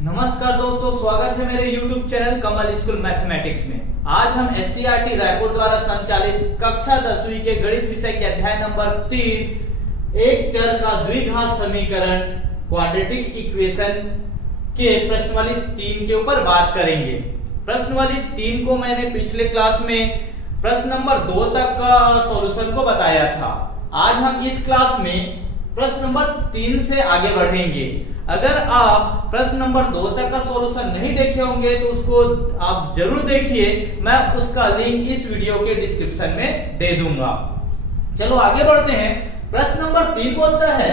नमस्कार दोस्तों, स्वागत है मेरे YouTube चैनल कमल स्कूल मैथमेटिक्स में। आज हम SCERT रायपुर द्वारा संचालित कक्षा 10वीं के गणित विषय के अध्याय नंबर 3 एक चर का द्विघात समीकरण क्वाड्रेटिक इक्वेशन के प्रश्नावली 3 के ऊपर बात करेंगे। प्रश्नावली 3 को मैंने पिछले क्लास में प्रश्न नंबर 2 तक का सॉल्यूशन को बताया था। आज हम इस क्लास में प्रश्न नंबर 3 से आगे बढ़ेंगे। अगर आप प्रश्न नंबर 2 तक का सॉल्यूशन नहीं देखे होंगे तो उसको आप जरूर देखिए, मैं उसका लिंक इस वीडियो के डिस्क्रिप्शन में दे दूंगा। चलो आगे बढ़ते हैं। प्रश्न नंबर 3 बोलता है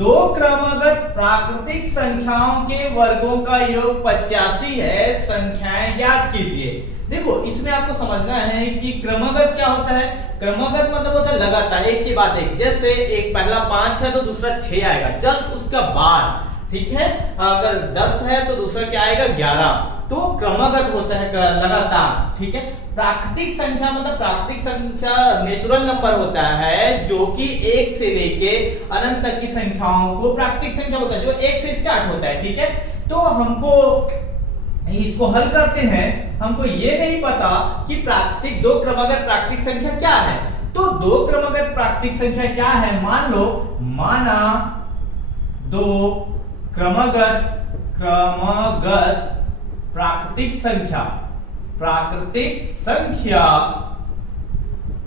दो क्रमागत प्राकृतिक संख्याओं के वर्गों का योग 85 है, संख्याएं ज्ञात कीजिए। देखो, इसमें आपको समझना है कि क्रमागत क्या होता है। क्रमागत मतलब होता है लगातार एक के बाद एक। जैसे एक पहला 5 है तो दूसरा 6 आएगा जस्ट उसका बाद, ठीक है। अगर 10 है तो दूसरा क्या आएगा 11। तो क्रमागत होता है लगातार, ठीक है। प्राकृतिक संख्या मतलब प्राकृतिक संख्या नेचुरल नंबर होता है जो कि 1 से लेके अनंत तक की संख्याओं को प्राकृतिक संख्या बोलता है, जो 1 से स्टार्ट होता है, ठीक है। तो हमको इसको हल करते हैं, हमको ये नहीं पता कि प्राकृतिक दो क्रमागत प्राकृतिक संख्या क्या है। तो दो क्रमागत प्राकृतिक संख्या क्या है, मान लो माना दो क्रमागत प्राकृतिक संख्या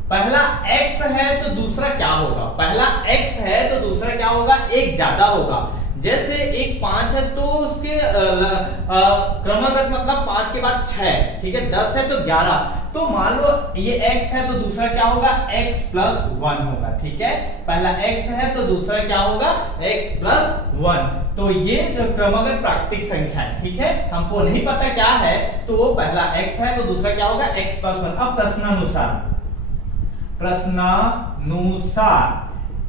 पहला x है तो दूसरा क्या होगा, पहला x है तो दूसरा क्या होगा, एक ज्यादा होगा। जैसे एक 5 है तो उसके क्रमागत मतलब 5 के बाद 6, ठीक है। 10 है तो 11। तो मान लो ये x है तो दूसरा क्या होगा, x प्लस 1 होगा, ठीक है। पहला x है तो दूसरा क्या होगा, x प्लस 1। तो ये क्रमागत प्राकृतिक संख्या है, ठीक है। हमको नहीं पता क्या है तो वो पहला x है तो दूसरा क्या होगा, x प्लस 1। अब प्रश्नानुसार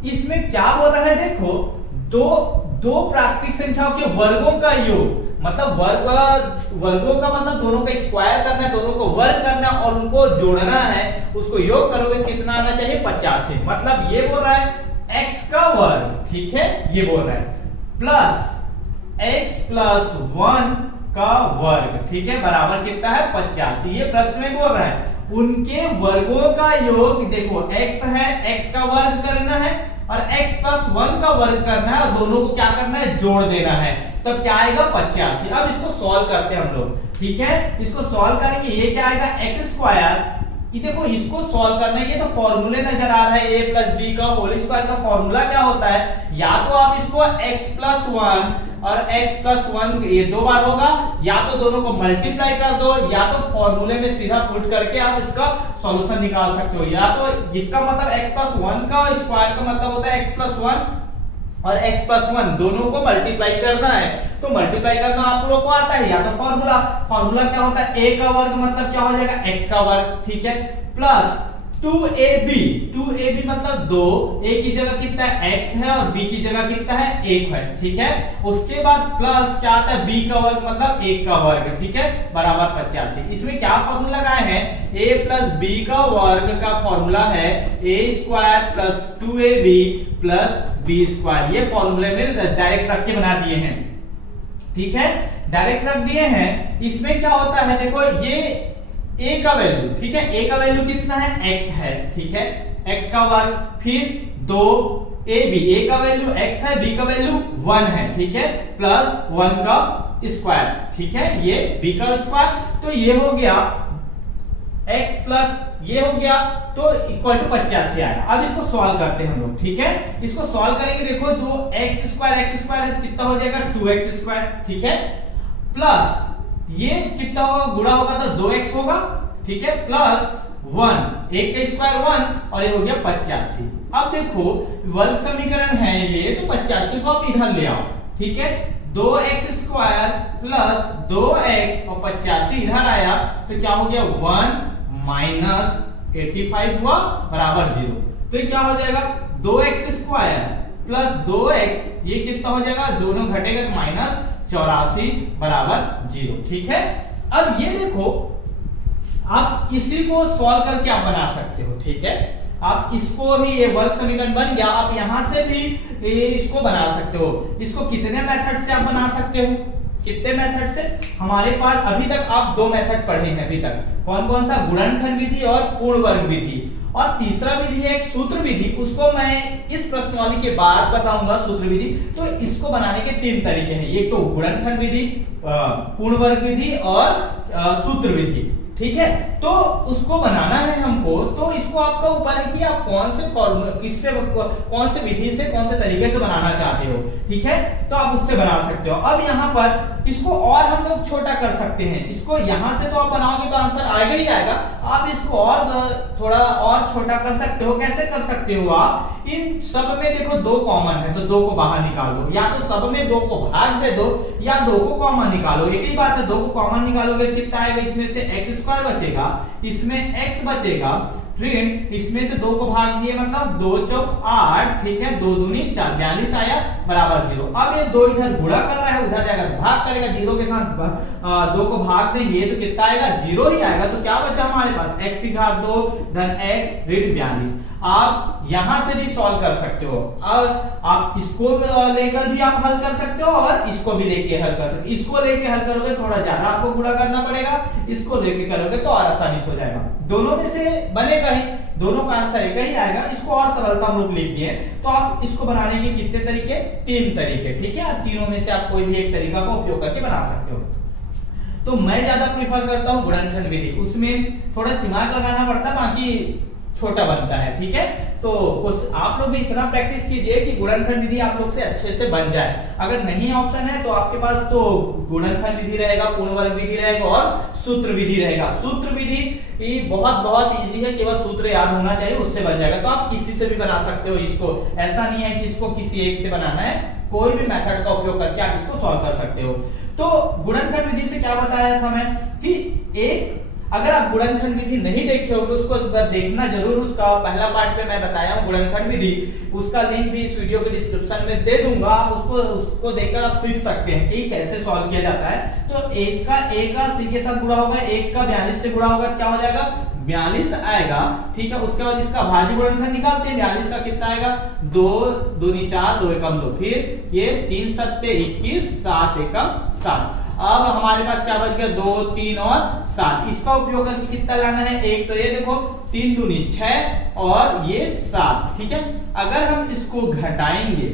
इसमें क्या बोल रहा है, देखो दो प्राकृतिक संख्याओं के वर्गों का योग, मतलब वर्गों का मतलब दोनों का स्क्वायर करना है, दोनों को वर्ग करना और उनको जोड़ना है। उसको योग करोगे कितना आना चाहिए, 85। मतलब ये बोल रहा है x का वर्ग, ठीक है, ये बोल रहा है प्लस x प्लस 1 का वर्ग, ठीक है, बराबर कितना है 85। ये प्रश्न में बोल रहा है उनके वर्गों का योग। देखो x है, x का वर्ग करना है और x प्लस 1 का वर्ग करना है और दोनों को क्या करना है, जोड़ देना है। तब क्या आएगा 85। अब इसको सॉल्व करते हैं हम लोग, ठीक है। इसको सॉल्व करेंगे, ये क्या आएगा x स्क्वायर। ये देखो इसको सॉल्व करने के तो फॉर्मूले नजर आ रहा है, a प्लस बी का होल स्क्वायर का फॉर्मूला क्या होता है, या तो आप इसको x प्लस 1 और x प्लस 1 ये 2 बार होगा, या तो दोनों को मल्टीप्लाई कर दो, या तो फॉर्मूले में सीधा पुट करके आप इसका सॉल्यूशन निकाल सकते हो। या तो जिसका मतलब x प्लस 1 का स्क्वायर का मतलब होता है x प्लस 1 और x प्लस 1 दोनों को मल्टीप्लाई करना है। तो मल्टीप्लाई करना आप लोगों को आता है, या तो फॉर्मूला क्या होता है, a का वर्ग मतलब क्या हो जाएगा, x का वर्ग, ठीक है, प्लस 2ab मतलब 2, a की जगह कितना है x है और b की जगह कितना है 1 है, ठीक है। उसके बाद प्लस क्या आता है, b का वर्ग मतलब 1 का वर्ग, ठीक है, बराबर 85। इसमें क्या फॉर्मूला लगाए हैं, a प्लस b का वर्ग का फॉर्मूला है a square plus 2ab plus b square. ये फॉर्मूले में डायरेक्ट रख के बना दिए हैं, ठीक है, डायरेक्ट रख दिए हैं। इसमें क्या होता है, देखो ये a का वैल्यू, ठीक है, a का वैल्यू कितना है, x है, ठीक है, x का वर्ग, फिर 2ab, a का वैल्यू x है, b का वैल्यू 1 है, ठीक है, प्लस 1 का स्क्वायर, ठीक है, ये b का स्क्वायर। तो ये हो गया x प्लस ये हो गया तो इक्वल टू 85 आया। अब इसको सॉल्व करते हैं हम लोग, ठीक है। इसको सॉल्व करेंगे, देखो दो x स्क्वायर कितना हो जाएगा 2x स्क्वायर, ठीक है, प्लस ये कितना होगा, गुणा होगा तो 2x होगा, ठीक है, प्लस 1, एक का स्क्वायर 1 और ये हो गया 85। अब देखो वर्ग समीकरण है ये, तो 85 को आप इधर ले आओ, ठीक है। 2x स्क्वायर प्लस 2x और 85 इधर आया तो क्या हो गया 1 माइनस 85 हुआ बराबर 0। तो ये क्या हो जाएगा 2x स्क्वायर प्लस 2x, ये कितना हो जाएगा, दोनों घटेगा तो माइनस 84 बराबर 0, ठीक है। अब ये देखो आप इसी को सॉल्व करके आप बना सकते हो, ठीक है। आप इसको ही, ये वर्ग समीकरण बन गया, आप यहां से भी इसको बना सकते हो। इसको कितने मेथड से आप बना सकते हो, कितने मेथड से? हमारे पास अभी तक आप दो मेथड पढ़े हैं अभी तक, कौन कौन सा? गुणनखंड विधि और पूर्ण वर्ग विधि। और तीसरा विधि है एक सूत्र विधि, उसको मैं इस प्रश्नावली के बाद बताऊंगा सूत्र विधि। तो इसको बनाने के तीन तरीके हैं, एक तो गुणनखंड विधि, पूर्ण वर्ग विधि और सूत्र विधि, ठीक है। तो उसको बनाना है हमको, तो इसको आपका ऊपर है कि आप कौन से फॉर्मूला किससे कौन से विधि से कौन से तरीके से बनाना चाहते हो, ठीक है। तो आप उससे बना सकते हो। अब यहाँ पर इसको और हम लोग छोटा कर सकते हैं, इसको यहां से तो आप बनाओगे तो आंसर आएगा ही आएगा, आप इसको और थोड़ा और छोटा कर सकते हो। कैसे कर सकते हो? आप इन सब में देखो दो कॉमन है तो दो को बाहर निकाल दो, या तो सब में दो को भाग दे दो या दो को कॉमन निकालो, एक ही बात है। दो को कॉमन निकालोगे कितना आएगा? इसमें से x स्क्वायर बचेगा, इसमें x बचेगा, फिर इसमें से दो को भाग दिए मतलब 2 चौक 8, ठीक है, 2 दूनी 4, 42 आया बराबर 0। अब ये दो इधर गुणा कर रहा है, उधर जाएगा तो भाग करेगा, 0 के साथ 2 को भाग देंगे तो कितना आएगा? 0 ही आएगा। तो क्या बचा हमारे पास? x की घात 2 धन x ऋण 42। आप यहां से भी सॉल्व कर सकते हो, और आप इसको लेकर भी आप हल कर सकते हो और इसको भी लेके हल कर सकते हो। इसको लेके हल करोगे थोड़ा ज्यादा आपको गुणा करना पड़ेगा, इसको लेके करोगे तो और आसानी से हो जाएगा। दोनों में से बनेगा ही, दोनों का आंसर एक ही आएगा। इसको और सरलता हम लोग लिख दिए। तो आप इसको बनाने के कितने तरीके? 3 तरीके, ठीक है। तीनों में से आप कोई भी एक तरीका का उपयोग करके बना सकते हो। तो मैं ज्यादा प्रेफर करता हूं गुणनखंड विधि, उसमें थोड़ा दिमाग लगाना पड़ता है, बाकी छोटा बनता है, ठीक है। तो उस आप लोग भी इतना प्रैक्टिस कीजिए कि गुणनखंड विधि आप लोग से अच्छे से बन जाए। अगर नहीं ऑप्शन है तो आपके पास तो गुणनखंड विधि रहेगा, पूर्ण वर्ग विधि रहेगा और सूत्र विधि रहेगा। सूत्र विधि बहुत इजी है, केवल सूत्र याद होना चाहिए, उससे बन जाएगा। तो आप किसी से भी बना सकते हो इसको, ऐसा नहीं है कि इसको किसी एक से बनाना है, कोई भी मेथड का उपयोग करके आप इसको सॉल्व कर सकते हो। तो गुणनखंड विधि से क्या बताया था मैं कि एक, अगर आप गुणनखंड विधि नहीं देखे होगे उसको देखना जरूर। उसका पहला पार्ट पे मैं बताया हूं गुणनखंड विधि, उसका लिंक भी इस वीडियो के डिस्क्रिप्शन में दे दूंगा, आप उसको देखकर आप सीख सकते हैं कि कैसे सॉल्व किया जाता है। तो a का c के साथ गुणा होगा, 1 का 42 से गुणा होगा, क्या हो जाएगा? 42 आएगा, ठीक है। उसके बाद इसका भाज्य गुणनखंड निकालते हैं, 42 का कितना आएगा? 2 दूनी 4, 2 एकम 2, फिर ये 3 सत्ते 21, 7 एकम 7। अब हमारे पास क्या बच गया? 2, 3 और 7। इसका उपयोग करके कितना लाना है? एक तो ये देखो 3 दूनी 6 और ये 7, ठीक है। अगर हम इसको घटाएंगे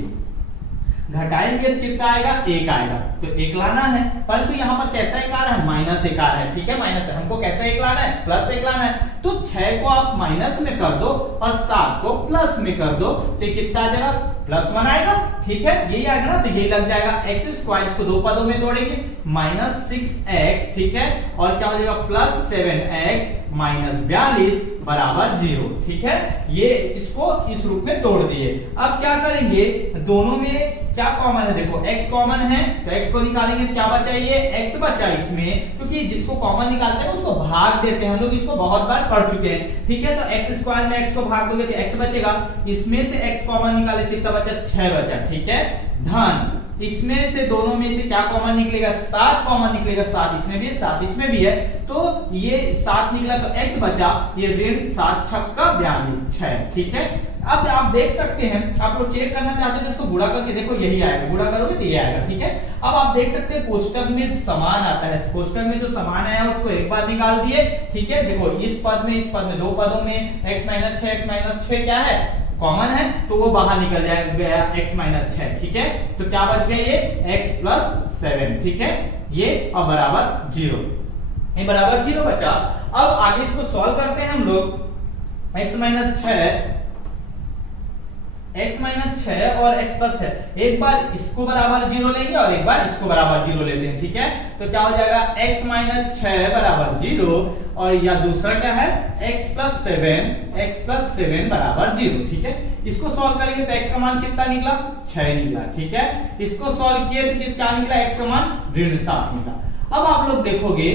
तो कितना आएगा? 1 आएगा, तो 1 लाना है। परंतु यहाँ पर कैसा 1 आ रहा है? माइनस 1 आ रहा है, ठीक है। माइनस है, हमको कैसा 1 लाना है? प्लस 1 लाना है। तो 6 को आप माइनस में कर दो और 7 को प्लस में कर दो, तो कितना आ जाएगा? +1 आएगा, ठीक है। यही आएगा ना, तो यही लग जाएगा। x स्क्वायर इसको दो पदों में तोड़ेंगे, -6x, ठीक है, और क्या हो जाएगा? +7x -42 बराबर 0, ठीक है। ये इसको इस रूप में तोड़ दिए। अब क्या करेंगे? दोनों में क्या कॉमन है? देखो x कॉमन है, तो x को निकालेंगे, क्या बचा? ये x बचा इसमें, क्योंकि जिसको कॉमन निकालते हैं उसको भाग देते हैं, हम लोग इसको बहुत बार पढ़ चुके हैं, ठीक है। तो x स्क्वायर में x को भाग दोगे तो x बचेगा, इसमें से x कॉमन निकाले कितना बचा? 6 बचा, ठीक है। धन इसमें से दोनों में से क्या कॉमन निकलेगा? 7 कॉमन निकलेगा, 7 इसमें भी है 7 इसमें भी है, तो ये 7 निकला तो x बचा, ये ऋण 7 छक्का 42, 6, ठीक है। अब आप देख सकते हैं, आप लोग चेक करना चाहते हैं तो इसको गुणा करके देखो, यही आएगा, गुणा करोगे तो ये आएगा, ठीक है। अब आप देख सकते हैं कोष्टक में समान आता है, कोष्टक में जो समान आया उसको एक बार निकाल दिए, ठीक है। देखो इस पद में दो पदों में x - 6 क्या है? कॉमन है, तो वो बाहर निकल जाएगा x - 6, ठीक है। तो क्या बच गया? ये x + 7, ठीक है। ये अब बराबर 0, ये बराबर 0 बचा। अब आगे इसको सॉल्व करते हैं हम लोग। x - 6 और x + 6, एक बार इसको बराबर 0 लेंगे और एक बार इसको बराबर 0 लेते हैं, ठीक है। तो क्या हो जाएगा? x - 6 बराबर 0, और या दूसरा क्या है? x + 7 बराबर 0, ठीक है। इसको सॉल्व करेंगे तो x का मान कितना निकला? 6 निकला, ठीक है। इसको सॉल्व किए तो क्या निकला? x का मान ऋण 7 निकला। अब आप लोग देखोगे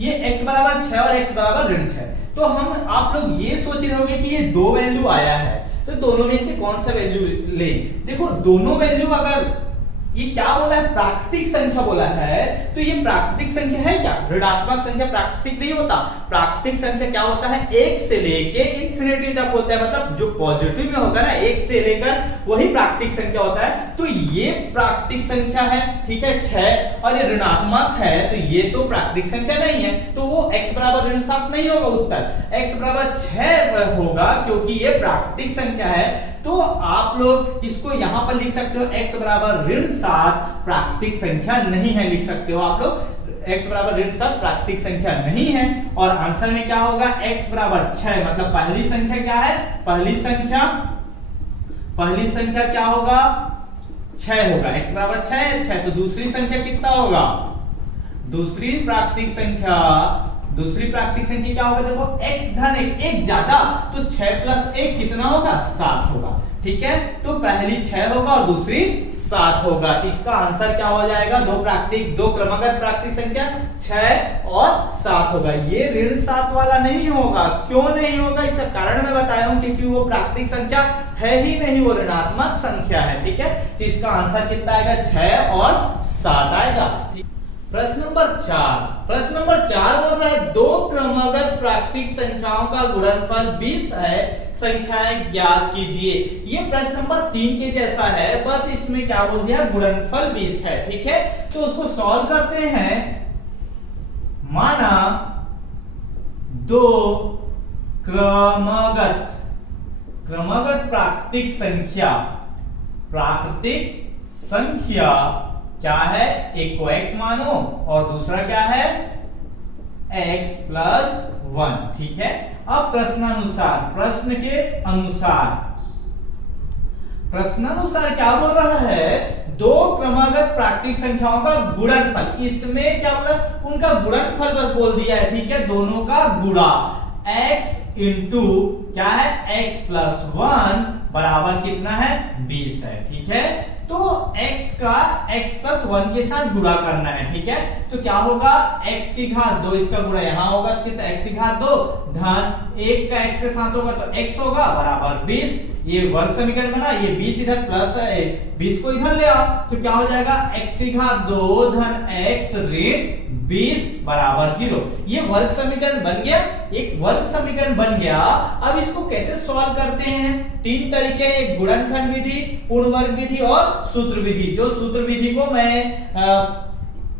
ये x बराबर 6 और x बराबर ऋण 6, तो आप लोग ये सोच रहे होंगे कि ये दो वैल्यू आया है, तो दोनों में से कौन सा वैल्यू ले? देखो दोनों वैल्यू, अगर ये क्या बोला है? प्राकृतिक संख्या बोला है, तो ये प्राकृतिक संख्या है क्या? ऋणात्मक संख्या प्राकृतिक नहीं होता। प्राकृतिक संख्या क्या होता है? 1 से लेके इंफिनिटी तक होता है, मतलब जो पॉजिटिव में होगा ना 1 से लेकर, वही प्राकृतिक संख्या होता है। तो ये प्राकृतिक संख्या है, ठीक है 6, और ये ऋणात्मक है, तो ये तो प्राकृतिक संख्या नहीं है, तो वो x बराबर ऋण 7 नहीं होगा। उत्तर x बराबर 6 होगा क्योंकि ये प्राकृतिक संख्या है। तो आप लोग इसको यहां पर लिख सकते हो x बराबर ऋण 7 प्राकृतिक संख्या नहीं है, लिख सकते हो आप लोग x बराबर ऋण 7 प्राकृतिक संख्या नहीं है। और आंसर में क्या होगा, x बराबर 6, मतलब पहली संख्या क्या है, पहली संख्या क्या होगा, 6 होगा। x बराबर 6, तो दूसरी संख्या कितना होगा, दूसरी प्राकृतिक संख्या क्या होगा, देखो x धन 1 ज्यादा, तो 6 प्लस 1 कितना होगा, 7 होगा, ठीक है। तो पहली 6 होगा और दूसरी 7 होगा। तो इसका आंसर क्या हो जाएगा, दो क्रमागत प्राकृतिक संख्या 6 और 7 होगा। ये ऋण 7 वाला नहीं होगा। क्यों नहीं होगा, इसका कारण मैं बताया हूं, क्योंकि वो प्राकृतिक संख्या है ही नहीं, वो ऋणात्मक संख्या है, ठीक है। तो इसका आंसर कितना आएगा, 6 और 7 आएगा। प्रश्न नंबर 4 बोल रहा है दो क्रमागत प्राकृतिक संख्याओं का गुणनफल 20 है, संख्याएं ज्ञात कीजिए। ये प्रश्न नंबर 3 के जैसा है, बस इसमें क्या बोल दिया, गुणनफल 20 है, ठीक है। तो उसको सॉल्व करते हैं। माना दो क्रमागत प्राकृतिक संख्या क्या है, एक को x मानो और दूसरा क्या है x प्लस 1, ठीक है। अब प्रश्न के अनुसार क्या बोल रहा है, दो क्रमागत प्राकृतिक संख्याओं का गुणनफल। इसमें क्या बोला, उनका गुणनफल बस बोल दिया है, ठीक है, दोनों का गुणा x इंटू क्या है x प्लस 1 बराबर कितना है, 20 है, ठीक है। तो x का x प्लस 1 के साथ गुणा करना है, ठीक है। तो क्या होगा, x की घात 2, इसका गुणा यहां होगा, कितना x की घात 2 धन 1 का x के साथ होगा तो x होगा बराबर 20। ये वर्ग समीकरण बना, ये 20 इधर प्लस है, 20 को इधर ले आओ तो क्या हो जाएगा, x की घात 2 धन x ऋण 20 बराबर 0। ये वर्ग समीकरण बन गया, एक वर्ग समीकरण बन गया। अब इसको कैसे सॉल्व करते हैं, 3 तरीके, एक गुणनखंड विधि, पूर्ण वर्ग विधि और सूत्र विधि। जो सूत्र विधि को मैं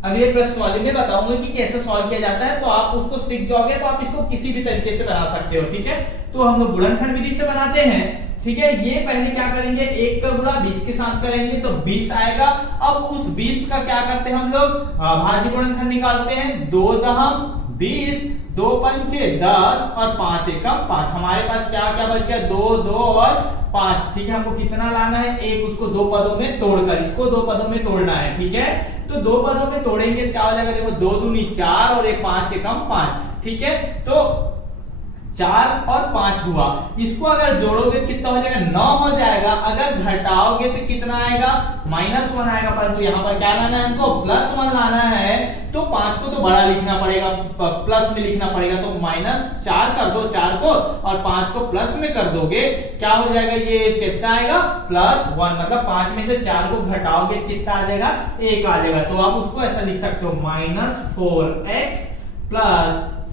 अगले प्रश्न वाले में बताऊंगा कि कैसे सॉल्व किया जाता है, तो आप उसको सीख जाओगे तो आप इसको किसी भी तरीके से बना सकते हो, ठीक है। तो हम लोग गुणनखंड विधि से बनाते हैं, ठीक है। ये पहले क्या करेंगे, 1 का गुणा 20 के साथ करेंगे तो 20 आएगा। अब उस 20 का क्या करते हैं हम लोग, भाज्य गुणनखंड निकालते हैं। 2 दहम 20, 2 पंचे 10 और 5 एकम 5। हमारे पास क्या क्या बच गया, 2 2 और 5, ठीक है। हमको कितना लाना है, एक, उसको 2 पदों में तोड़कर, इसको 2 पदों में तोड़ना है, ठीक है। तो 2 पदों में तोड़ेंगे क्या हो जाएगा, देखो 2 दूनी 4 और 5 एकम 5, ठीक है। तो 4 और 5 हुआ, इसको अगर जोड़ोगे कितना हो जाएगा, 9 हो जाएगा। अगर घटाओगे तो कितना आएगा, -1 आएगा। परंतु यहाँ पर क्या लाना है हमको, +1 लाना है। तो 5 को तो बड़ा लिखना पड़ेगा, प्लस में लिखना पड़ेगा, तो -4 कर दो 4 को, और 5 को प्लस में कर दोगे, क्या हो जाएगा, ये कितना आएगा, +1। मतलब 5 में से 4 को घटाओगे कितना आ जाएगा, 1 आ जाएगा। तो आप उसको ऐसा लिख सकते हो, -4x +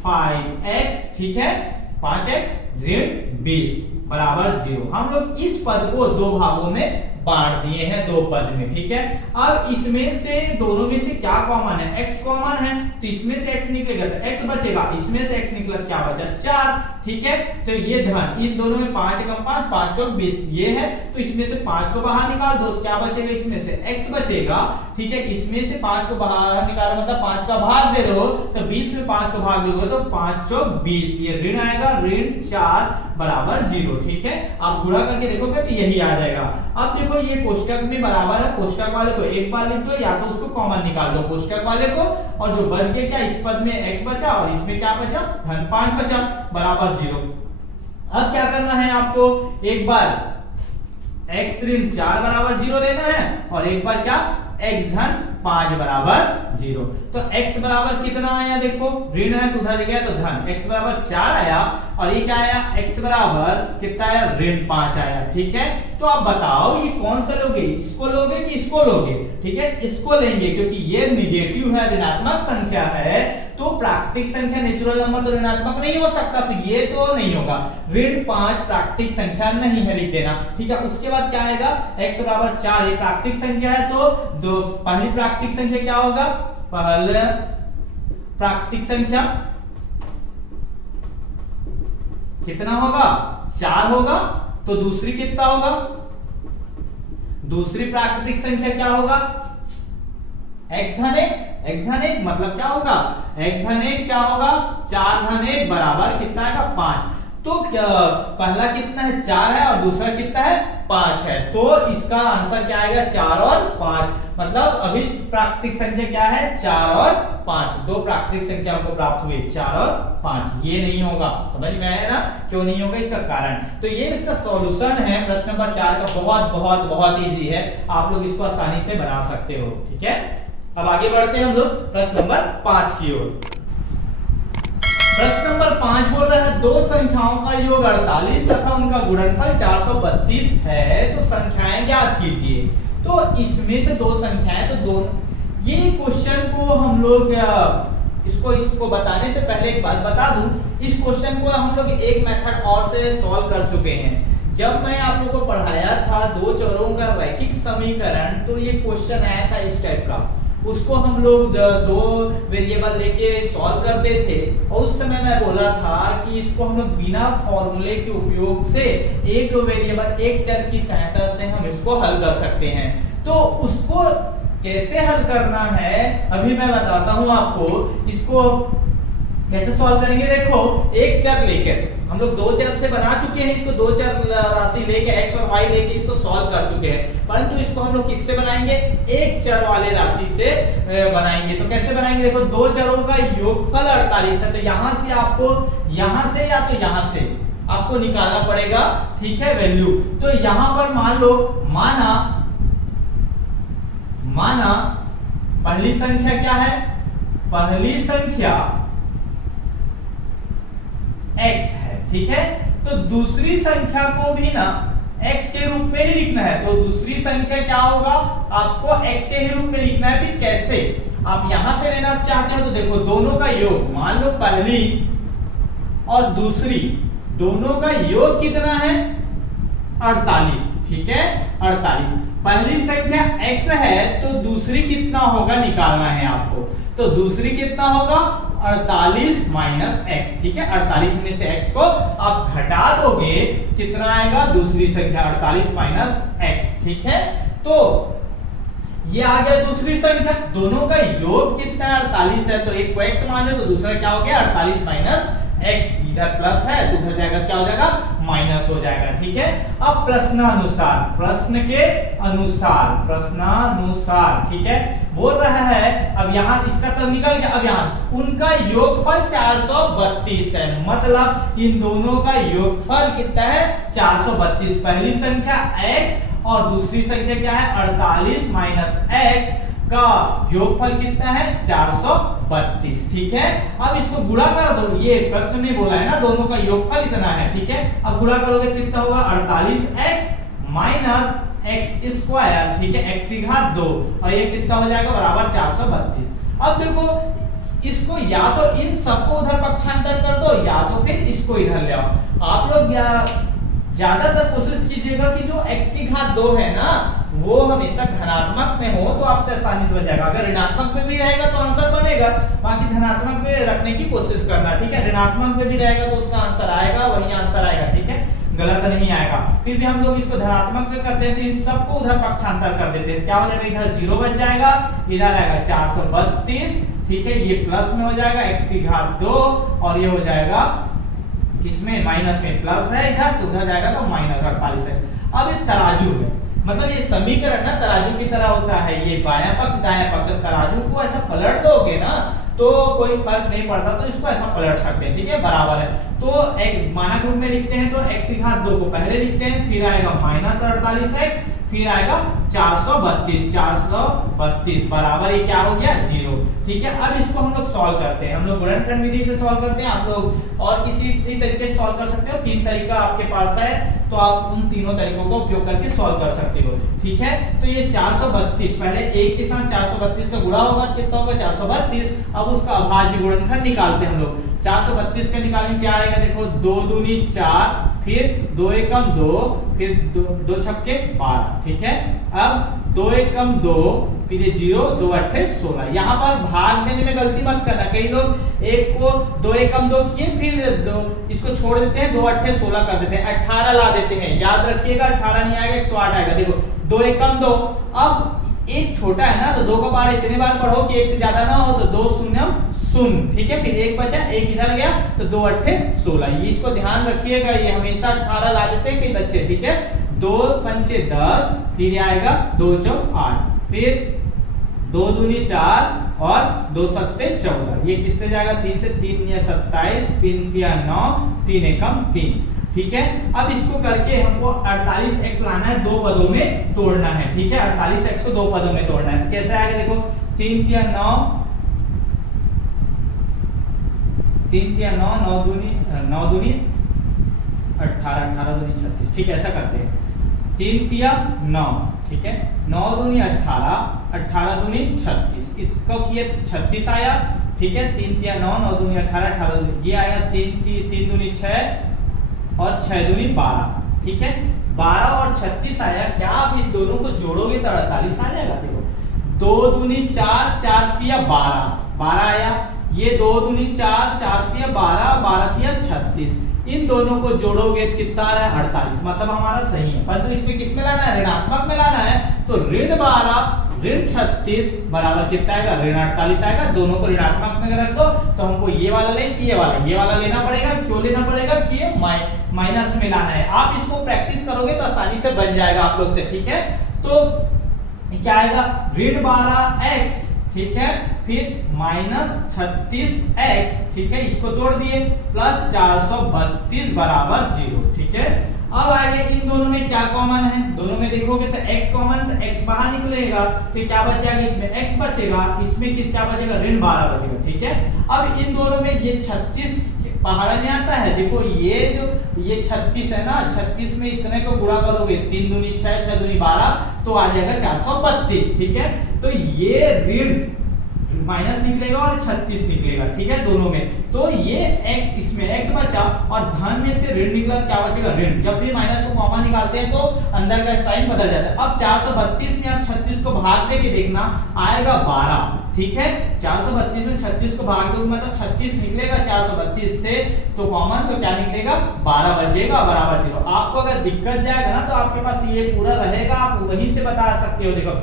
5x, ठीक है, 5x ऋण 20 बराबर 0। हम लोग इस पद को 2 भागों में बांट दिए हैं, 2 पद में, ठीक है। अब इसमें से दोनों में से क्या कॉमन है, x कॉमन है, तो इसमें से x निकलेगा तो x बचेगा, इसमें से x निकला क्या बचा, 4, ठीक है। तो ये धन, इन दोनों में 5 एकम 5, 5 और 20 ये है, तो इसमें से 5 को बाहर निकाल दो तो क्या बचेगा, इसमें से x बचेगा, ठीक है। इसमें से 5 को बाहर निकाल मतलब 5 का भाग दे रहे हो, तो 20 में 5 को भाग दोगे तो 5 और 20, ये ऋण आएगा, ऋण 4 बराबर 0, ठीक है। आप गुणा करके देखोगे तो यही आ जाएगा। अब देखो ये कोष्टक में बराबर है, कोष्टक वाले को एक बार लिख दो, या तो उसको कॉमन निकाल दो कोष्टक वाले को, और जो बच गया क्या, इस पद में x बचा और इसमें क्या बचा, धन 5 बचा बराबर 0। अब क्या करना है आपको, एक बार x ऋण 4 बराबर 0 लेना है, और एक बार क्या, x धन 5 बराबर 0। तो x बराबर कितना आया, देखो ऋण है तो उधर गया तो धन, x बराबर 4 आया, और ये क्या आया, x बराबर कितना आया, ऋण 5 आया, ठीक है। तो आप बताओ ये कौन सा लोगे, इसको लोगे कि इसको लोगे, ठीक है। इसको लेंगे क्योंकि ये निगेटिव है, ऋणात्मक संख्या है, तो प्राकृतिक संख्या नेचुरल नंबर तो ऋणात्मक नहीं हो सकता, तो ये तो नहीं होगा। ऋण 5 प्राकृतिक संख्या नहीं है, लिख देना, ठीक है। उसके बाद क्या आएगा, x बराबर 4, ये प्राकृतिक संख्या है, तो दो पहली प्राकृतिक संख्या क्या होगा, पहले प्राकृतिक संख्या कितना होगा, 4 होगा, तो दूसरी कितना होगा, दूसरी प्राकृतिक संख्या क्या होगा, x धन 1 मतलब क्या होगा, x धन 1 क्या होगा, 4 धन 1 बराबर कितना आएगा, 5। तो पहला कितना है, 4 है, और दूसरा कितना है, 5 है, तो इसका आंसर क्या आएगा, 4 और 5। मतलब अभिष्ट प्राकृतिक संख्या क्या है, 4 और 5, दो प्राकृतिक संख्याओं को प्राप्त हुए, 4 और 5। ये नहीं होगा, समझ में आया ना, क्यों नहीं होगा, इसका कारण। तो ये इसका सॉल्यूशन है प्रश्न नंबर 4 का, बहुत बहुत बहुत इजी है, आप लोग इसको आसानी से बना सकते हो, ठीक है। अब आगे बढ़ते हैं हम लोग प्रश्न नंबर 5 की ओर। प्रश्न नंबर 5 बोल रहा है, दो संख्याओं का योग 48 तथा उनका गुणनफल 432 है, तो संख्याएं ज्ञात कीजिए। तो इसमें से दो संख्याएं, तो दोनों, ये क्वेश्चन को हम लोग इसको बताने से पहले एक बात बता दूं, इस क्वेश्चन को हम लोग एक मेथड और से सॉल्व कर चुके हैं। जब मैं आप लोगों को पढ़ाया था दो चरों का रैखिक समीकरण, तो ये क्वेश्चन आया था इस टाइप का, उसको हम लोग दो वेरिएबल लेके सॉल्व करते थे, और उस समय मैं बोला था कि इसको हम लोग बिना फॉर्मूले के उपयोग से एक वेरिएबल, एक चर की सहायता से हम इसको हल कर सकते हैं। तो उसको कैसे हल करना है अभी मैं बताता हूं आपको, इसको कैसे सॉल्व करेंगे। देखो, एक चर लेकर हम लोग दो चर से बना चुके हैं, इसको दो चर राशि लेके x और y लेके इसको सॉल्व कर चुके हैं, परंतु इसको हम लोग किससे बनाएंगे, एक चर वाले राशि से बनाएंगे। तो कैसे बनाएंगे, देखो, दो चरों का योगफल 48 है, तो यहां से आपको, यहां से या तो यहां से आपको निकालना पड़ेगा, ठीक है, वैल्यू। तो यहां पर मान लो, माना पहली संख्या क्या है, पहली संख्या x है, ठीक है। तो दूसरी संख्या को भी ना x के रूप में ही लिखना है, तो दूसरी संख्या क्या होगा, आपको x के ही रूप में लिखना है। फिर कैसे, आप यहां से लेना चाहते हो, तो देखो दोनों का योग, मान लो पहली और दूसरी, दोनों का योग कितना है, 48, ठीक है, 48। पहली संख्या x है, तो दूसरी कितना होगा निकालना है आपको, तो दूसरी कितना होगा, 48 माइनस x, ठीक है। 48 में से x को आप घटा दोगे, कितना आएगा, दूसरी संख्या 48 माइनस x, ठीक है। तो ये आ गया दूसरी संख्या, दोनों का योग कितना है, 48 है, तो एक को x मान लो, तो दूसरा क्या हो गया, 48 माइनस x, इधर प्लस है तो उधर जाएगा, क्या हो जाएगा, माइनस हो जाएगा, ठीक है। अब प्रश्नानुसार, प्रश्न के अनुसार, प्रश्नानुसार, ठीक है, बोल रहा है, अब यहां इसका तो निकल गया, अब यहां उनका योगफल 432 है, मतलब इन दोनों का योगफल कितना है, 432। पहली संख्या x और दूसरी संख्या क्या है, 48 माइनस x का योगफल कितना है, 432, ठीक है। अब इसको गुणा कर दो, ये प्रश्न में बोला है ना, दोनों का योगफल इतना है, ठीक है। अब गुणा करोगे कितना होगा, 48x माइनस x स्क्वायर, ठीक है, x की घात 2, और ये कितना हो जाएगा, बराबर 432। अब देखो, इसको या तो इन सबको उधर पक्षांतर कर दो, या तो फिर इसको इधर ले आओ। आप लोग ज्यादातर कोशिश कीजिएगा कि जो x की घात 2 है ना, वो हमेशा धनात्मक में हो, तो आपसे आसानी से बन जाएगा। अगर ऋणात्मक में भी रहेगा तो आंसर बनेगा, बाकी धनात्मक में रखने की कोशिश करना, ठीक है। ऋणात्मक में भी रहेगा तो उसका आंसर आएगा, वही आंसर आएगा, ठीक है, गलत नहीं आएगा। फिर भी हम लोग इसको धनात्मक में करते हैं, तो इन सबको उधर पक्षांतर कर देते हैं, क्या हो जाएगा, इधर 0 बच जाएगा, इधर आएगा 432, ठीक है, ये प्लस में हो जाएगा, x की घात 2, और ये हो जाएगा किसमें, माइनस में, प्लस है इधर तो उधर जाएगा तो माइनस 48 है। अब ये तराजू है, मतलब ये समीकरण ना तराजू की तरह होता है, ये बायां पक्ष दायां पक्ष, तराजू को ऐसा पलट दोगे ना तो कोई फर्क नहीं पड़ता, तो इसको ऐसा पलट सकते हैं, ठीक है, बराबर है। तो एक मानक रूप में लिखते हैं, तो x की घात 2 को पहले लिखते हैं, फिर आएगा माइनस 48x, फिर आएगा 432 बराबर ये क्या हो गया, 0, ठीक है। अब इसको हम लोग सॉल्व करते हैं, हम लोग गुणनखंड विधि से सॉल्व करते हैं, आप लोग और किसी भी तरीके से सॉल्व कर सकते हो, 3 तरीका आपके पास है, तो आप उन तीनों तरीकों का उपयोग करके सॉल्व कर सकते हो। ठीक है, तो ये 432 पहले 1 के साथ 432 का गुणा होगा, कितना होगा 432। अब उसका अभाज्य गुणनखंड निकालते हैं हम लोग। 432 का निकालेंगे क्या आएगा, देखो 2 दूनी 4, फिर 2 एकम 2, फिर 2 छक्के 12। ठीक है, अब 2 एकम 2, फिर ये 0, 2 अट्ठे 16। यहाँ पर भाग देने में गलती मत करना, कई लोग एक को 2 एकम 2 किए, फिर 2 इसको छोड़ देते हैं, 2 अट्ठे 16 कर देते हैं, 18 ला देते हैं। याद रखिएगा 18 नहीं आएगा, 108 आएगा। देखो 2 एकम 2, अब एक छोटा है ना, तो 2 का पारा इतने बार पढ़ो कि 1 से ज्यादा ना हो, तो 2 शून्य शून्य। ठीक है, फिर 1 बचा, 1 इधर गया, तो 2 अट्ठे 16। ये इसको ध्यान रखिएगा, ये हमेशा 18 ला देते हैं कई बच्चे। ठीक है, 2 पंचे 10, फिर आएगा 2 चौक 8, फिर 2 दूनी 4 और 2 सत्ते 14। ये किससे जाएगा, 3 से, 3 या 27, 3 या 9, 3 एकम 3। ठीक है, अब इसको करके हमको 48x लाना है, दो पदों में तोड़ना है। ठीक है, 48x को दो पदों में तोड़ना है, तो कैसे आएगा, देखो 3 या 9, 3 या 9, 9 दूनी 18, 18 दूनी 36। ठीक है, ऐसा करते हैं, 3 या 9, ठीक है, 9 दूनी 18, 18 दूनी 36, इसको किए 36 आया। ठीक है, 3 या 9, 9 दूनी 18, 18 दूनी, ये आया 3 दूनी 6 और 6 दूनी 12। ठीक है, 12 और 36 आया। क्या आप इस दोनों को जोड़ोगे तो 48 आ जाएगा। देखो 2 दूनी 4, 4 तिया 12, 12 आया। ये 2 दूनी 4, 4 तिया 12, 12 तिया 36। इन दोनों को जोड़ोगे कितना आ रहा है, 48। मतलब हमारा सही है, परंतु इसमें किस में लाना है, ऋणात्मक में लाना है। तो ऋण 12 ऋण 36 बराबर कितना आएगा, ऋण 48 आएगा। दोनों को ऋणात्मक में रख दो, तो हमको ये वाला ले कि ये वाला लेना पड़ेगा। क्यों लेना पड़ेगा कि ये माइनस में लाना है। आप इसको प्रैक्टिस करोगे तो आसानी से बन जाएगा आप लोग से। ठीक है, तो क्या आएगा, ऋण 12x, ठीक है, फिर माइनस 36x, ठीक है, इसको तोड़ दिए, प्लस 432 बराबर 0। ठीक है, अब आगे इन दोनों में क्या कॉमन है, दोनों में देखोगे तो x कॉमन, तो x बाहर निकलेगा, तो क्या बचेगा, इसमें x बचेगा, इसमें क्या बचेगा, ऋण 12 बचेगा। ठीक है, अब इन दोनों में ये 36 पहाड़ा में आता है। देखो ये जो ये 36 है ना, 36 में इतने को गुणा करोगे, 3 दूनी 6, 6 दूनी 12, तो आ जाएगा 432। ठीक है, तो ये ऋण माइनस निकलेगा और 36 निकलेगा। ठीक है, दोनों में, तो ये x, इसमें x बचा और धन में से ऋण निकला, क्या बचेगा, ऋण। जब भी माइनस को कॉमन निकालते हैं तो अंदर का साइन बदल जाता है। अब 432 में आप 36 को भाग दे के देखना, आएगा 12। ठीक है, 432 में 36 को भाग दोगे मतलब 36 निकलेगा 432 से, तो कॉमन तो क्या निकलेगा, 12 बचेगा बराबर 0। आपको अगर दिक्कत जाएगा ना, तो आपके पास ये पूरा रहेगा, आप वहीं से बता सकते हो। देखो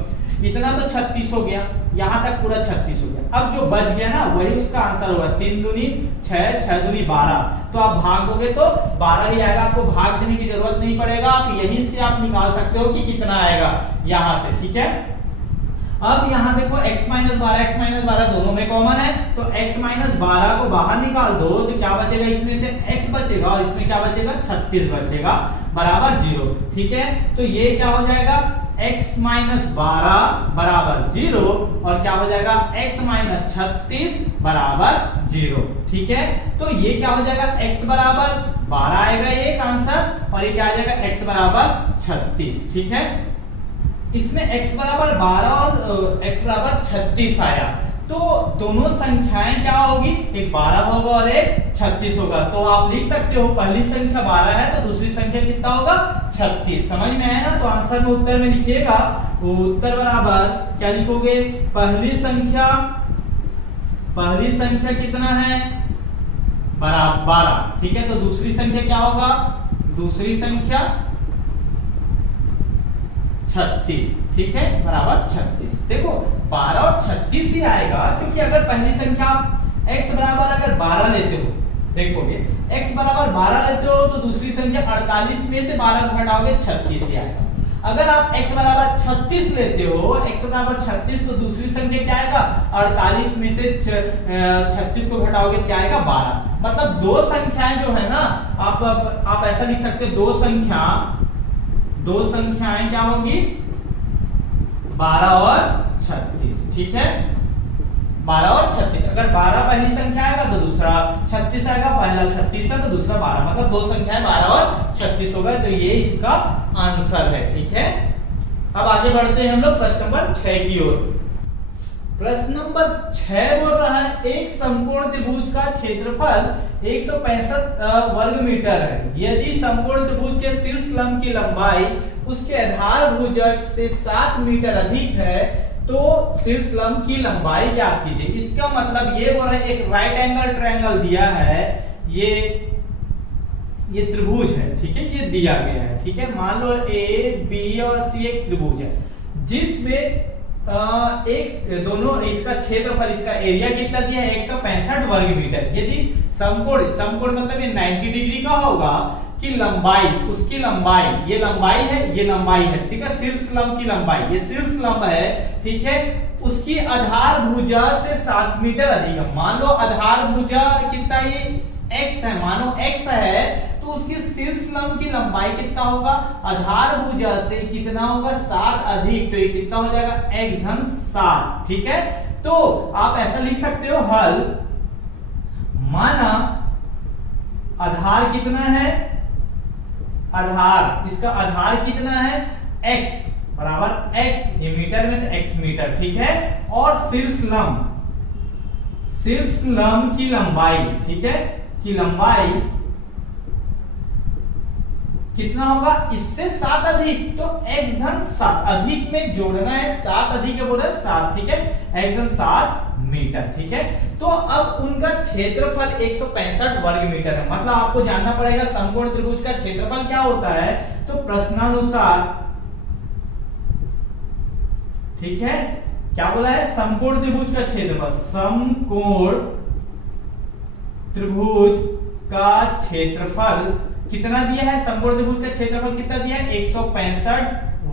इतना तो 36 हो गया, यहां तक पूरा 36 हो गया। अब जो बच गया ना, वही उसका आंसर होगा। 3 दूनी 6, 6 दूनी 12, तो आप भाग दोगे तो 12 ही आएगा। आपको भाग देने की जरूरत नहीं पड़ेगा, आप यहीं से आप निकाल सकते हो कि कितना आएगा यहां से। ठीक है, अब यहां देखो x माइनस 12 दोनों में कॉमन है, तो x माइनस 12 को बाहर निकाल दो, तो क्या बचेगा, इसमें से x बचेगा और इसमें क्या बचेगा, 36 बचेगा बराबर 0। ठीक है, तो ये क्या हो जाएगा, x माइनस 12 बराबर 0, और क्या हो जाएगा, x माइनस 36 बराबर 0। ठीक है, तो ये क्या हो जाएगा, x बराबर 12 आएगा एक आंसर, और ये क्या आ जाएगा, x बराबर 36। ठीक है, इसमें x बराबर 12 और x बराबर 36 आया, तो दोनों संख्याएं क्या होगी, एक 12 होगा और एक 36 होगा। तो आप लिख सकते हो पहली संख्या 12 है तो दूसरी संख्या कितना होगा, 36। समझ में आया ना, तो आंसर में उत्तर में लिखिएगा, उत्तर बराबर क्या लिखोगे, पहली संख्या कितना है, बराबर 12। ठीक है, तो दूसरी संख्या क्या होगा, दूसरी संख्या 36। ठीक है, बराबर 36। देखो 12 और 36 ही आएगा, क्योंकि अगर पहली संख्या आप x बराबर अगर 12 लेते हो, देखोगे x बराबर 12 लेते हो, तो दूसरी संख्या 48 में से 12 को घटाओगे 36 ही आएगा। अगर आप x बराबर 36 लेते हो, x बराबर 36, तो दूसरी संख्या क्या आएगा, 48 में से 36 को घटाओगे क्या आएगा, 12। मतलब दो संख्याएं जो है ना, आप ऐसा लिख सकते हो, दो संख्याएं क्या होगी, 12 और 36। ठीक है, 12 और 36। अगर 12 पहली संख्या आएगा तो दूसरा 36 आएगा, पहला 36 है तो दूसरा 12, मतलब दो संख्याएं 12 और 36 हो गए, तो ये इसका आंसर है। ठीक है, अब आगे बढ़ते हैं हम लोग प्रश्न नंबर 6 की ओर। प्रश्न नंबर 6 बोल रहा है एक समकोण त्रिभुज का क्षेत्रफल 165 वर्ग मीटर है। यदि समकोण त्रिभुज के शीर्ष लंब की लंबाई उसके आधार भुजक से 7 मीटर अधिक है तो शीर्ष लंब की लंबाई ज्ञात कीजिए। इसका मतलब ये बोल रहा है एक राइट एंगल ट्रायंगल दिया है, ये त्रिभुज है। ठीक है, ये दिया गया है। ठीक है, मान लो ए बी और सी एक त्रिभुज है जिसमें एक दोनों इसका क्षेत्रफल, इसका एरिया कितना दिया है 165 वर्ग मीटर। यदि समकोण मतलब ये 90 डिग्री का होगा कि लंबाई, उसकी लंबाई, ये लंबाई है, ये लंबाई है। ठीक है, शीर्ष लंब की लंबाई, ये शीर्ष लंब है। ठीक है, उसकी आधार भुजा से 7 मीटर अधिक है। मान लो आधार भुजा कितना, ये x है, मानो x है, तो उसकी शीर्ष लंब की लंबाई कितना होगा, आधार भुजा से कितना होगा 7 अधिक, तो ये कितना हो जाएगा x धन 7। ठीक है, तो आप ऐसा लिख सकते हो हल, माना आधार कितना है, आधार, इसका आधार कितना है x बराबर x, ये मीटर में तो x मीटर। ठीक है, और शीर्ष लंब की लंबाई, ठीक है, की लंबाई कितना होगा, इससे 7 अधिक, तो x धन 7 अधिक में जोड़ना है, 7 अधिक है बोल रहा है 7। ठीक है, x धन 7 मीटर। ठीक है, तो अब उनका क्षेत्रफल 165 वर्ग मीटर है। मतलब आपको जानना पड़ेगा समकोण त्रिभुज का क्षेत्रफल क्या होता है, तो प्रश्नानुसार, ठीक है, क्या बोला है, समकोण त्रिभुज का क्षेत्रफल, समकोण त्रिभुज का क्षेत्रफल कितना दिया है, समकोण त्रिभुज का क्षेत्रफल कितना दिया है 165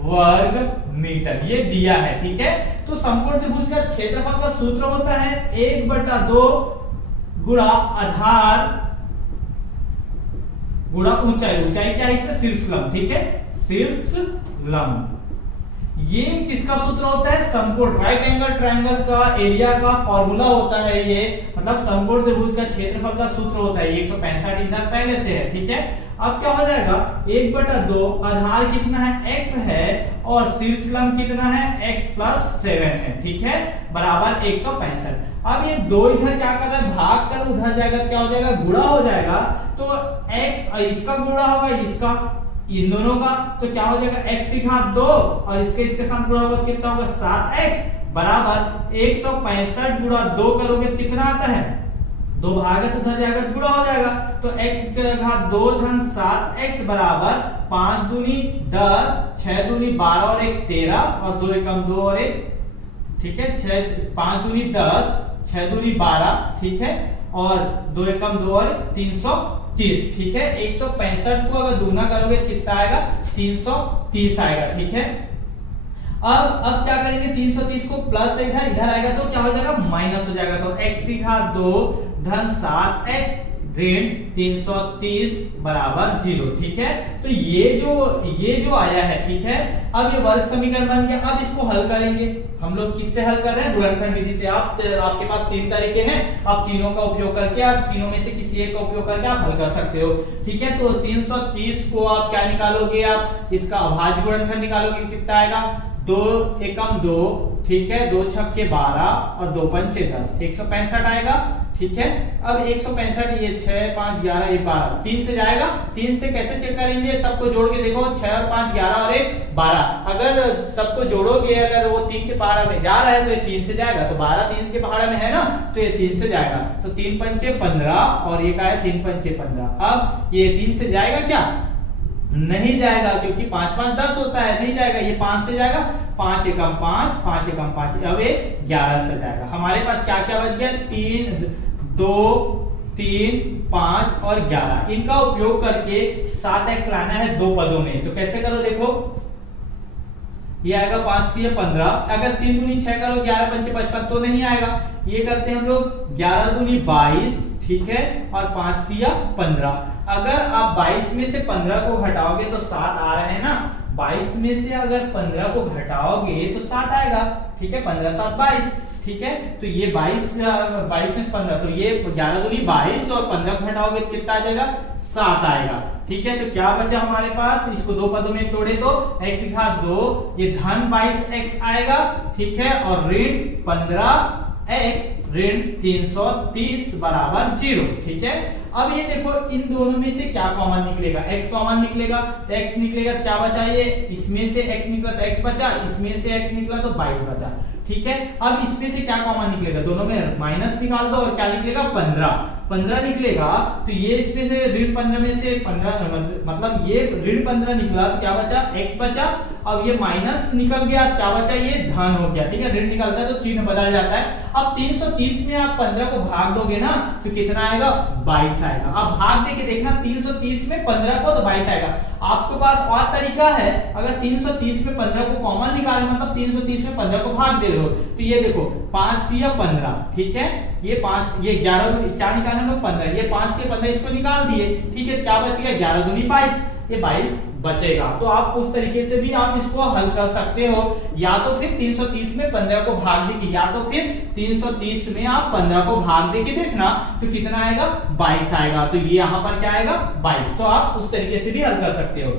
वर्ग मीटर, ये दिया है। ठीक है, तो समकोण त्रिभुज का क्षेत्रफल का सूत्र होता है 1/2 गुणा आधार गुणा ऊंचाई। ऊंचाई क्या है इसमें, शीर्ष लंब। ठीक है, शीर्ष लंब, ये किसका सूत्र होता है, समकोण राइट एंगल ट्रायंगल का एरिया का फॉर्मूला होता है ये, मतलब समकोण त्रिभुज का क्षेत्रफल का सूत्र होता है 165 इधर पहले से है। ठीक है, अब क्या हो जाएगा 1/2, आधार कितना है x है और शीर्ष लंब कितना है x + 7 है। ठीक है, बराबर 165। अब ये दो इधर क्या कर रहा है, भाग कर उधर जाएगा, क्या हो जाएगा गुणा हो जाएगा, तो x इसका गुणा होगा इसका, इन दोनों का, तो क्या हो जाएगा x की घात 2 और इसके साथ गुणा होगा कितना होगा 7x बराबर 165 गुणा 2 करोगे कितना आता है, 2 भागत उधर जाएगा गुणा हो जाएगा, तो x की घात 2 धन 7x बराबर 5 दूनी 10, 6 दूनी 12 और 1 13 और 2 एकम 2 और 1, ठीक है, 5 दूनी 10, 6 दूनी 12, ठीक है, और 2 एकम 2 और 330। ठीक है, 165 को अगर दूना करोगे कितना आएगा 330 आएगा। ठीक है, अब क्या करेंगे 330 को प्लस इधर आएगा तो क्या हो जाएगा माइनस हो जाएगा, तो x की घात 2 धन 7x ऋण 330 बराबर 0। ठीक है, तो ये जो आया है, ठीक है, अब ये वर्ग समीकरण बन गया। अब इसको हल करेंगे हम लोग, किससे हल कर रहे हैं, गुणनखंड विधि से। आपके पास 3 तरीके हैं, आप तीनों का उपयोग करके, आप तीनों में से किसी एक का उपयोग करके आप हल कर सकते हो। ठीक है, तो 330 को आप क्या निकालोगे, आप इसका अभाज्य गुणनखंड निकालोगे, कितना आएगा 2 एकम 2, ठीक है, 2 छक्के 12 और 2 पंचे 10, 165 आएगा। ठीक है, अब 165 ये 6 5 11 ये 12 3 से जाएगा, 3 से कैसे चेक करेंगे, सबको जोड़ के देखो 6 और 5 11 और 1 12, अगर सबको जोड़ोगे, अगर वो 3 के पहाड़ा में जा रहा है तो ये 3 से जाएगा, तो 12 3 के पहाड़ा में है ना, तो ये 3 से जाएगा, तो 3 पंचे 15 और ये क्या है 3 पंचे 15। अब ये 3 से जाएगा क्या, नहीं जाएगा, क्योंकि 5 5 10 होता है, नहीं जाएगा, ये 5 से जाएगा, 5 एकम 5 5 एकम 5, अब ये 11 से जाएगा। हमारे पास क्या क्या बच गया, 3 2 3 5 और 11, इनका उपयोग करके 7x लाना है दो पदों में, तो कैसे करो देखो, ये आएगा 5 3 15, अगर 3 दूनी 6 करो 11 पंचे 55 तो नहीं आएगा, ये करते हैं हम लोग 11 दूनी 22, ठीक है, और 5 3 15, अगर आप 22 में से 15 को घटाओगे तो 7 आ रहे हैं ना, 22 में से अगर 15 को घटाओगे तो 7 आएगा, ठीक है, 15 7 22, ठीक है। तो ये 22 में से 15, तो ये 11 दूनी 22 और 15 को घटाओगे तो कितना आ जाएगा, 7 आएगा, ठीक है। तो क्या बचा हमारे पास, इसको दो पदों में तोड़े तो x की घात 2, ये धन 22x आएगा, ठीक है, और ऋण 15x ऋण 330 बराबर 0, ठीक है। अब ये देखो इन दोनों में से क्या कॉमन निकलेगा, x कॉमन निकलेगा, तो x निकलेगा तो क्या बचा, ये इसमें से x निकला तो x बचा, इसमें से x निकला तो 22 बचा, ठीक है। अब इसमें से क्या कॉमन निकलेगा, दोनों में माइनस निकाल दो और क्या निकलेगा, 15 निकलेगा। तो ये इसमें से ऋण 15 में से 15 मतलब ये ऋण 15 निकला तो क्या बचा, x बचा। अब ये माइनस निकल गया, क्या बचा, ये धन हो गया, ठीक है। ऋण निकलता है तो चिन्ह बदल जाता है। अब 330 में आप 15 को भाग दोगे ना तो कितना आएगा, 22 आएगा। अब भाग दे के देखना, 330 में 15 को तो 22 आएगा। आपके पास और तरीका है, अगर 330 में 15 को कॉमन निकाले, मतलब 330 में 15 को भाग दे रहे हो, तो ये देखो 5 दिया 15, ठीक है, ये 5 ये 11 क्या निकाले हम लोग, 15, ये 5 के 15 इसको निकाल दिए, ठीक है। क्या बच गया, 11 दूनी 22, ये 22 बचेगा। तो आप उस तरीके से भी आप इसको हल कर सकते हो, या तो फिर 330 में 15 को भाग दे के, या तो फिर 330 में आप 15 को भाग दे के देखना तो कितना आएगा, 22 आएगा। तो ये यहां पर क्या आएगा, 22। तो आप उस तरीके से भी हल कर सकते हो।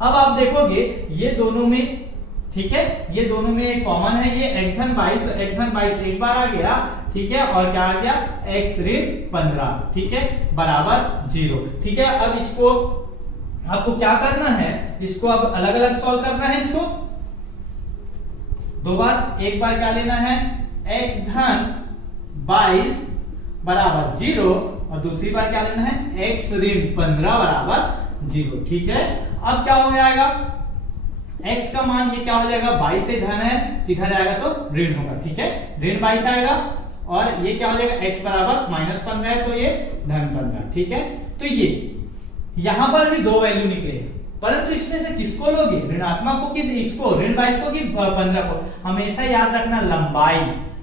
अब आप देखोगे ये दोनों में, ठीक है, ये दोनों में कॉमन है, ये x धन 22, तो x धन 22 एक बार आ गया, ठीक है, और क्या आ गया, x ऋण 15, ठीक है, बराबर 0, ठीक है। अब इसको आपको क्या करना है, इसको अब अलग अलग सॉल्व करना है, इसको दो बार, एक बार क्या लेना है, x धन 22 बराबर 0 और दूसरी बार क्या लेना है, x ऋण 15 बराबर 0, ठीक है। अब क्या हो जाएगा, x का मान ये क्या हो जाएगा, 22 से धन है, इधर आएगा तो ऋण होगा, ठीक है, ऋण 22 आएगा, और ये क्या हो जाएगा, x बराबर -15 है तो ये धन 15, ठीक है। तो ये यहां पर भी दो वैल्यू निकले, परंतु इसमें से किसको लोगे, ऋणात्मक को कि इसको, ऋण 22 को कि 15 को। हमेशा याद रखना,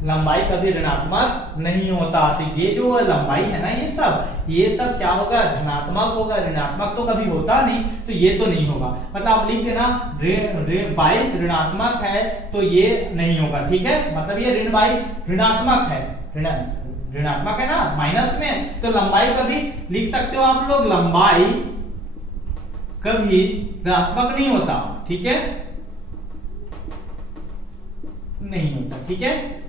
लंबाई कभी ऋणात्मक नहीं होता। तो ये जो लंबाई है ना, ये सब क्या होगा, धनात्मक होगा, ऋणात्मक तो कभी होता नहीं, तो ये तो नहीं होगा। मतलब आप लिख देना 22 ऋणात्मक है तो ये नहीं होगा, ठीक है। मतलब ये ऋण 22 ऋणात्मक है, ऋणात्मक है ना, माइनस में, तो लंबाई कभी लिख सकते हो आप लोग, लंबाई कभी ऋणात्मक नहीं होता, ठीक है, नहीं होता, ठीक है।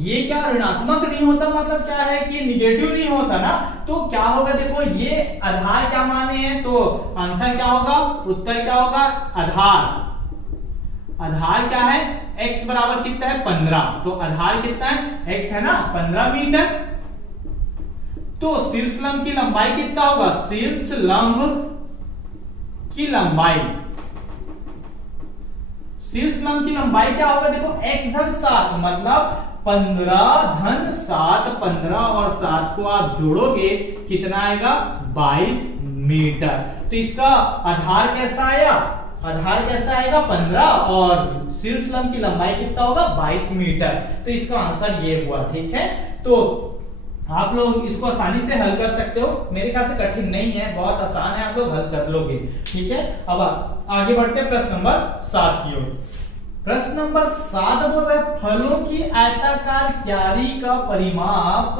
ये क्या ऋणात्मक नहीं होता, मतलब क्या है कि निगेटिव नहीं होता ना, तो क्या होगा, देखो ये आधार क्या माने हैं, तो आंसर क्या होगा, उत्तर क्या होगा, आधार क्या है, x बराबर कितना है, 15, तो आधार कितना है, x है ना 15 मीटर। तो शीर्षलंब की लंबाई कितना होगा, शीर्षलंब की लंबाई क्या होगा, देखो x धन 7, मतलब 15 धन 7, 15 और 7 को आप जोड़ोगे कितना आएगा, 22 मीटर। तो इसका आधार कैसा आया, आएगा 15 और शीर्षलंब की लंबाई कितना होगा, 22 मीटर। तो इसका आंसर ये हुआ, ठीक है। तो आप लोग इसको आसानी से हल कर सकते हो, मेरे ख्याल से कठिन नहीं है, बहुत आसान है, आप लोग हल कर लोगे, ठीक है। अब आगे बढ़ते हैं प्रश्न नंबर 7 की ओर। प्रश्न नंबर 7 बोल रहा है, फलों की आयताकार क्यारी का परिमाप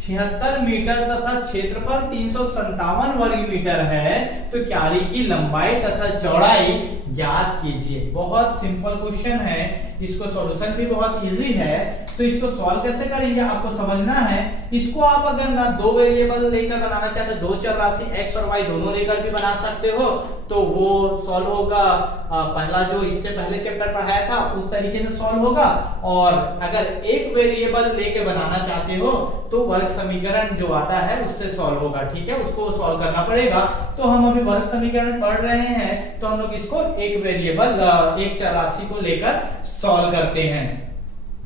76 मीटर तथा क्षेत्रफल 357 वर्ग मीटर है, तो क्यारी की लंबाई तथा चौड़ाई ज्ञात कीजिए। बहुत सिंपल क्वेश्चन है, इसको सॉल्यूशन भी बहुत इजी है। तो इसको सॉल्व कैसे करेंगे आपको समझना है। इसको आप अगर ना दो वेरिएबल लेकर बनाना चाहते हो, दो चर राशि x और y दोनों लेकर भी बना सकते हो, तो वो सॉल्व होगा पहला जो इससे पहले चैप्टर पढ़ाया था उस तरीके से सॉल्व होगा। और अगर एक वेरिएबल लेके बनाना चाहते हो तो वर्ग समीकरण जो आता है उससे सॉल्व होगा, ठीक है, उसको सॉल्व करना पड़ेगा। तो हम अभी वर्ग समीकरण पढ़ रहे हैं, तो हम लोग इसको एक वेरिएबल एक चर राशि को लेकर सॉल्व करते हैं।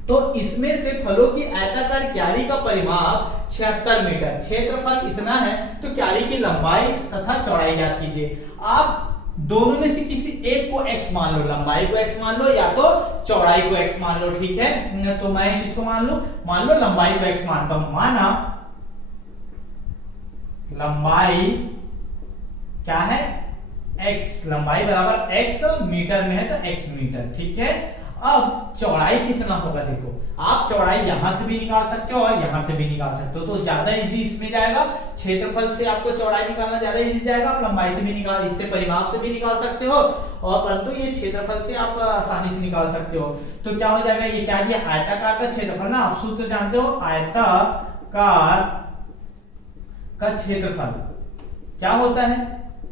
तो इसमें से फलों की आयताकार क्यारी का परिमाप 76 मीटर, क्षेत्रफल इतना है, तो क्यारी की लंबाई तथा चौड़ाई ज्ञात कीजिए। आप दोनों में से किसी एक को x मान लो, लंबाई को x मान लो या तो चौड़ाई को x मान लो, ठीक है। तो मैं किसको मान लो लंबाई को x मानता हूं। माना लंबाई क्या है x लंबाई बराबर x मीटर में है तो x मीटर, ठीक है। अब चौड़ाई कितना होगा देखो, आप चौड़ाई यहां से भी निकाल सकते हो और यहां से भी निकाल सकते हो, तो ज्यादा इजी इसमें जाएगा। क्षेत्रफल से आपको चौड़ाई निकालना ज्यादा इजी जाएगा, आप लंबाई से भी निकाल, इससे परिमाप से भी निकाल सकते हो, और परंतु ये क्षेत्रफल से आप आसानी से निकाल सकते हो। तो क्या हो जाएगा, ये क्या दिया, आयताकार का क्षेत्रफल ना, आप सूत्र जानते हो, आयताकार का क्षेत्रफल क्या होता है,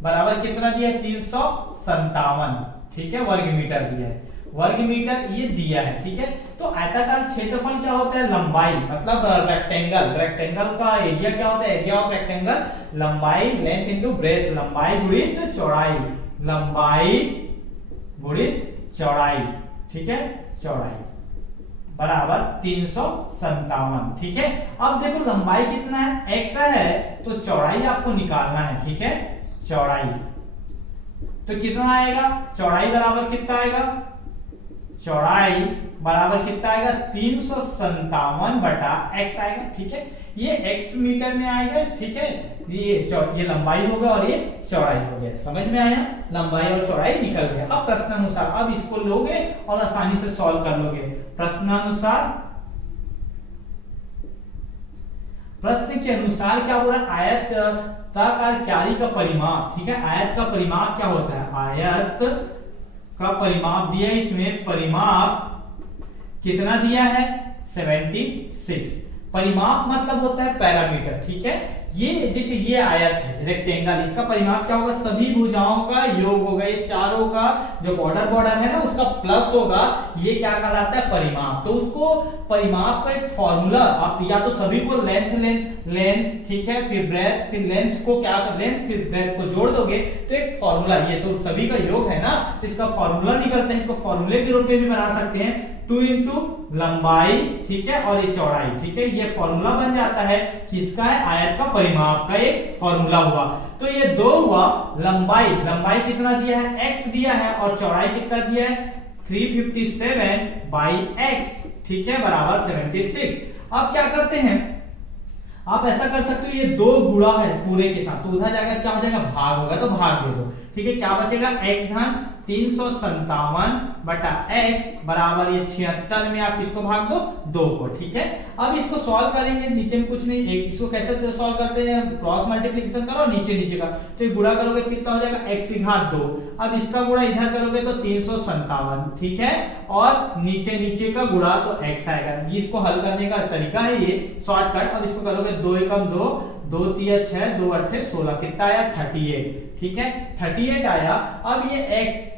बराबर कितना दिया है, 357, ठीक है, वर्ग मीटर दिया है, वर्ग मीटर ये दिया है, ठीक है। तो आयताकार क्षेत्रफल क्या होता है, लंबाई, मतलब रेक्टेंगल, रेक्टेंगल का एरिया क्या होता है, एरिया ऑफ रेक्टेंगल, लंबाई लेंथ इनटू ब्रेथ, लंबाई गुणित चौड़ाई, लंबाई गुणित चौड़ाई, ठीक है, चौड़ाई बराबर 357, ठीक है। अब देखो लंबाई कितना है, x है, तो चौड़ाई आपको निकालना है, ठीक है, चौड़ाई तो कितना आएगा, चौड़ाई बराबर कितना आएगा, चौड़ाई बराबर कितना आएगा, 357 बटा x आएगा, ठीक है। ये x मीटर में आएगा, ठीक है, ये लंबाई होगा और ये चौड़ाई हो गया, समझ में आया, लंबाई और चौड़ाई निकल गया। अब प्रश्नानुसार, अब इसको लोगे और आसानी से सॉल्व कर लोगे। प्रश्नानुसार, प्रश्न के अनुसार क्या बोला, आयताकार क्यारी का परिमाप, ठीक है, आयत का परिमाप क्या होता है, आयत का परिमाप दिया, इसमें परिमाप कितना दिया है, 76। परिमाप मतलब होता है पैरामीटर, ठीक है। ये जैसे ये आयत है रेक्टेंगल, इसका परिमाप क्या होगा, सभी भुजाओं का योग होगा, ये चारों का जो बॉर्डर है ना उसका प्लस होगा, ये क्या कहलाता है, परिमाप। तो उसको परिमाप का एक फॉर्मूला, आप या तो सभी को लेंथ, ठीक है, फिर ब्रेथ, फिर लेंथ को क्या कर, लेंथ फिर ब्रेथ को जोड़ दोगे तो एक फॉर्मूला, ये तो सभी का योग है ना, तो इसका फॉर्मूला निकलता है, इसको फॉर्मूले के रूप में भी बना सकते हैं, 2 इंटू लंबाई, ठीक है, और ये चौड़ाई, ठीक है, ये फॉर्मूला बन जाता है किसका है, आयत का परिमाप का एक फॉर्मूला हुआ। तो ये 2 हुआ, लंबाई कितना दिया है, x दिया है, और चौड़ाई कितना दिया है, 357 बाई x, ठीक है, बराबर 76। अब क्या करते हैं, आप ऐसा कर सकते हो, ये 2 गुणा है पूरे के साथ, तो उधर जाकर क्या हो जाएगा, भाग होगा, तो भाग दे दो, ठीक है, क्या बचेगा, x धन 357 बटा x बराबर ये 76 में आप इसको भाग दो 2 को, ठीक है। अब इसको सॉल्व करेंगे, नीचे में कुछ नहीं, एक इसको कैसे सॉल्व करते हैं, क्रॉस मल्टीप्लिकेशन करो नीचे का, तो ये गुणा करोगे कितना हो जाएगा, x की घात 2, अब इसका गुणा इधर करोगे तो 357, ठीक है, और नीचे का गुणा तो x आएगा। इसको हल करने का तरीका है ये शॉर्टकट। अब इसको करोगे 2 एकम 2, 2 तिया 6, 2 अट्ठे 16, कितना आया, 38, ठीक है, 38 आया। अब ये x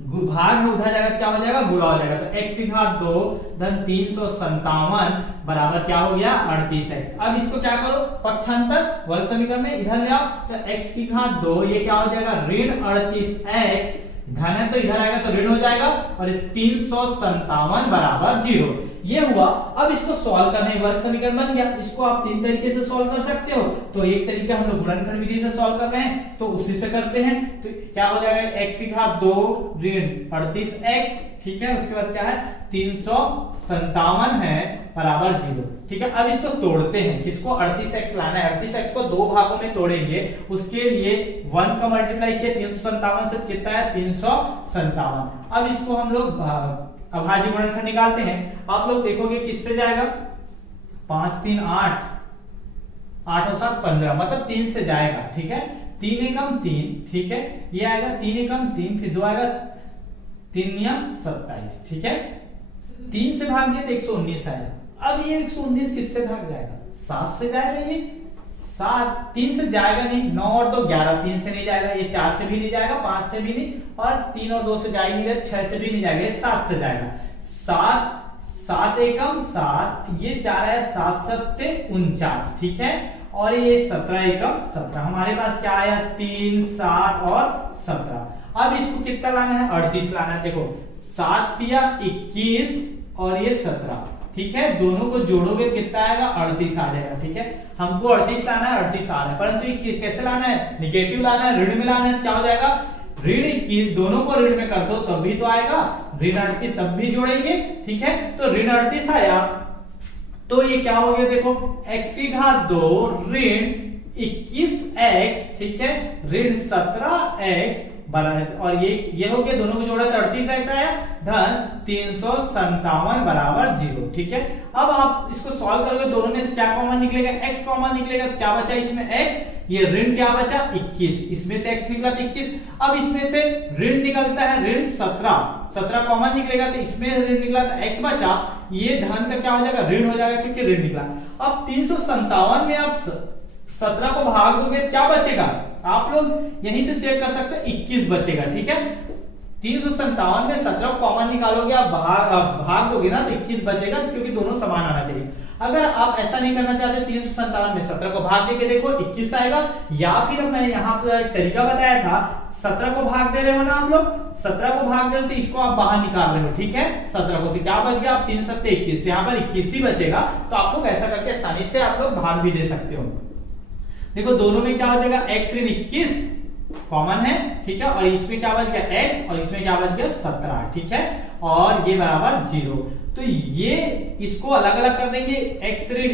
भाग है, उधर जाएगा क्या हो जाएगा, गुणा हो जाएगा, तो x की घात 2 धन 357 बराबर क्या हो गया, 38x। अब इसको क्या करो, पक्षांतर वर्ग समीकरण में इधर ले आओ, तो x की घात 2 ये क्या हो जाएगा, ऋण 38x, धन है तो इधर आएगा तो ऋण हो जाएगा, और 357 बराबर 0, ये हुआ। अब इसको सॉल्व करने, वर्ग समीकरण बन गया, इसको आप 3 तरीके से सॉल्व कर सकते हो। तो एक तरीका हम लोग गुणनखंड विधि से सॉल्व कर रहे हैं, तो उसी से करते हैं, तो क्या हो जाएगा, x की घात 2 ऋण 38x, ठीक है, उसके बाद क्या है, 357 है बराबर 0, ठीक है। अब इसको तोड़ते हैं, किसको, 38x लाना है, 38x को 2 भागों में तोड़ेंगे, उसके लिए 1 का मल्टीप्लाई किया 357 से, कितना है, 357। अब इसको हम लोग अभाज्य गुणनखंड निकालते हैं। आप लोग देखोगे किससे जाएगा, 5 3 8, 8 और 7 15, मतलब 3 से जाएगा, ठीक है, 3 एकम 3, ठीक है, ये आएगा 3 एकम 3, फिर 2 आएगा 3 नियम 27, ठीक है, 3 से भाग दिया तो 119 आएगा। अब ये 119 किससे भाग जाएगा, 7 से जाएगा, ये 7 3 से जाएगा नहीं, 9 और 2 11, 3 से नहीं जाएगा, ये 4 से भी नहीं जाएगा, 5 से भी नहीं, और 3 और 2 से जा ही नहीं रहे, 6 से भी नहीं जाएगा, ये 7 से जाएगा, 7 एकम 7, ये 4 है, 7 सत्ते 49, ठीक है, और ये 17 एकम 17, हमारे पास क्या आया, 3 7 और 17। अब इसको कितना लाना है, 38 लाना है, देखो 7 तिया 21 और ये 17, ठीक है, दोनों को जोड़ोगे कितना आएगा, 38 आ जाएगा, ठीक है, हमको 38 लाना है, 38 आ रहा है, परंतु ये कैसे लाना है, निगेटिव लाना है, ऋण में लाना है, क्या हो जाएगा, ऋण 21, दोनों को ऋण में कर दो तब भी तो आएगा, ऋण 38 तब भी जोड़ेंगे, ठीक है, तो ऋण 38 आया, तो ये क्या हो गया, देखो x की घात 2 ऋण 21x, ठीक है, ऋण 17x और ये हो गया, दोनों को जोड़ा तो 38x आया, धन 357 बराबर 0, ठीक है। अब आप इसको सॉल्व करोगे, दोनों में से क्या कॉमन निकलेगा, x कॉमन निकलेगा, तो क्या बचा इसमें x, ये ऋण क्या बचा 21, इसमें से x निकला तो 21। अब इसमें से ऋण निकलता है ऋण 17 कॉमन निकलेगा, तो इसमें ऋण निकला तो x बचा, ये धन का क्या हो जाएगा, ऋण हो जाएगा, क्योंकि ऋण निकला। अब 357 में आप 17 को भाग दोगे, क्या बचेगा, आप लोग यहीं से चेक कर सकते हो, 21 बचेगा, ठीक है। 357 में 17 को कॉमन निकालोगे, आप भाग दोगे ना, तो 21 बचेगा, क्योंकि दोनों समान आना चाहिए। अगर आप ऐसा नहीं करना चाहते, 357 में 17 को भाग देके देखो 21 आएगा, या फिर मैं यहाँ पर एक तरीका बताया था, 17 को भाग दे रहे हो ना आप लोग, 17 को भाग दे रहे हो तो इसको आप बाहर निकाल रहे हो, ठीक है, 17 को, तो क्या बच गया, आप 3 सत्ते 21, तो यहाँ पर 21 ही बचेगा। तो आप लोग ऐसा करके आसानी से आप लोग भाग भी दे सकते हो। देखो दोनों में क्या हो जाएगा, x ऋण 21 कॉमन है, ठीक है, और इसमें क्या बच गया x, और इसमें क्या बच गया 17, ठीक है, और ये बराबर 0। तो ये इसको अलग अलग कर देंगे, x ऋण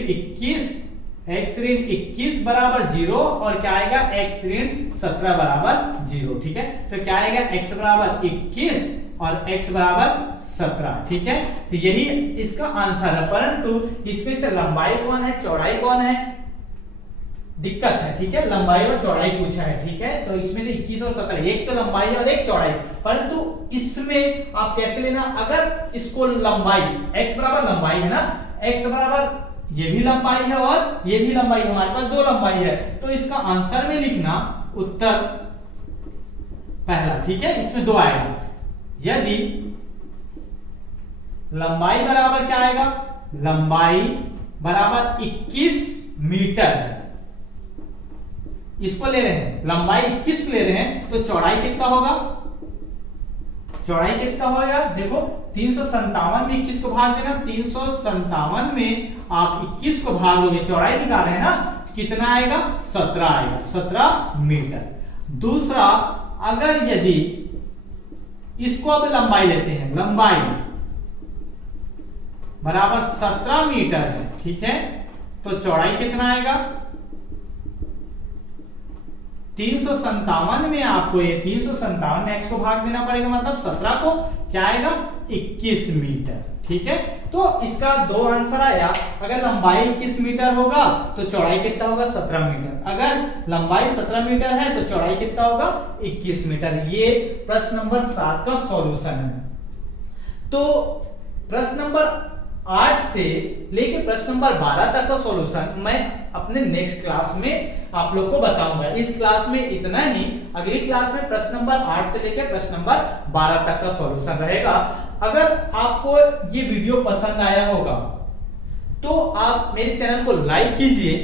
21 बराबर 0, और क्या आएगा x ऋण 17 बराबर 0, ठीक है। तो क्या आएगा, x बराबर 21 और x बराबर 17, ठीक है। तो यही इसका आंसर है, परंतु इसमें से लंबाई कौन है, चौड़ाई कौन है, दिक्कत है, ठीक है, लंबाई और चौड़ाई पूछा है, ठीक है। तो इसमें 21 और 17, एक तो लंबाई है और एक चौड़ाई, परंतु इसमें आप कैसे लेना, अगर इसको लंबाई x बराबर लंबाई है ना, x बराबर ये भी लंबाई है और ये भी लंबाई है, हमारे पास 2 लंबाई है, तो इसका आंसर में लिखना उत्तर पहला, ठीक है, इसमें 2 आएगा। यदि लंबाई बराबर क्या आएगा, लंबाई बराबर 21 मीटर है, इसको ले रहे हैं, लंबाई 21 ले रहे हैं, तो चौड़ाई कितना होगा, चौड़ाई कितना होगा, देखो 357 में 21 को भाग देना, 357 में आप 21 को भाग दोगे, चौड़ाई निकाल रहे हैं ना, कितना आएगा, 17 आएगा, 17 मीटर। दूसरा, अगर यदि इसको अब लंबाई लेते हैं, लंबाई बराबर 17 मीटर है, ठीक है, तो चौड़ाई कितना आएगा, 357 में आपको ये 357 में x को भाग देना पड़ेगा, मतलब 17 को क्या आएगा, 21 मीटर, ठीक है। तो इसका 2 आंसर आया, अगर लंबाई 21 मीटर होगा तो चौड़ाई कितना होगा, 17 मीटर, अगर लंबाई 17 मीटर है तो चौड़ाई कितना होगा, 21 मीटर। ये प्रश्न नंबर 7 का सॉल्यूशन है। तो प्रश्न नंबर 8 से लेके प्रश्न नंबर 12 तक का सॉल्यूशन मैं अपने नेक्स्ट क्लास में आप लोग को बताऊंगा। इस क्लास में इतना ही, अगली क्लास में प्रश्न नंबर 8 से लेकर प्रश्न नंबर 12 तक का सॉल्यूशन रहेगा। अगर आपको ये वीडियो पसंद आया होगा तो आप मेरे चैनल को लाइक कीजिए,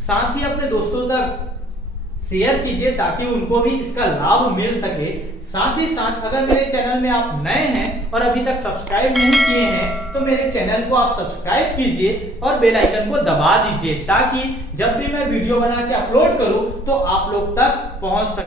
साथ ही अपने दोस्तों तक शेयर कीजिए ताकि उनको भी इसका लाभ मिल सके। साथ ही साथ अगर मेरे चैनल में आप नए हैं और अभी तक सब्सक्राइब नहीं किए हैं तो मेरे चैनल को आप सब्सक्राइब कीजिए और बेल आइकन को दबा दीजिए, ताकि जब भी मैं वीडियो बना के अपलोड करूं तो आप लोग तक पहुंच सके।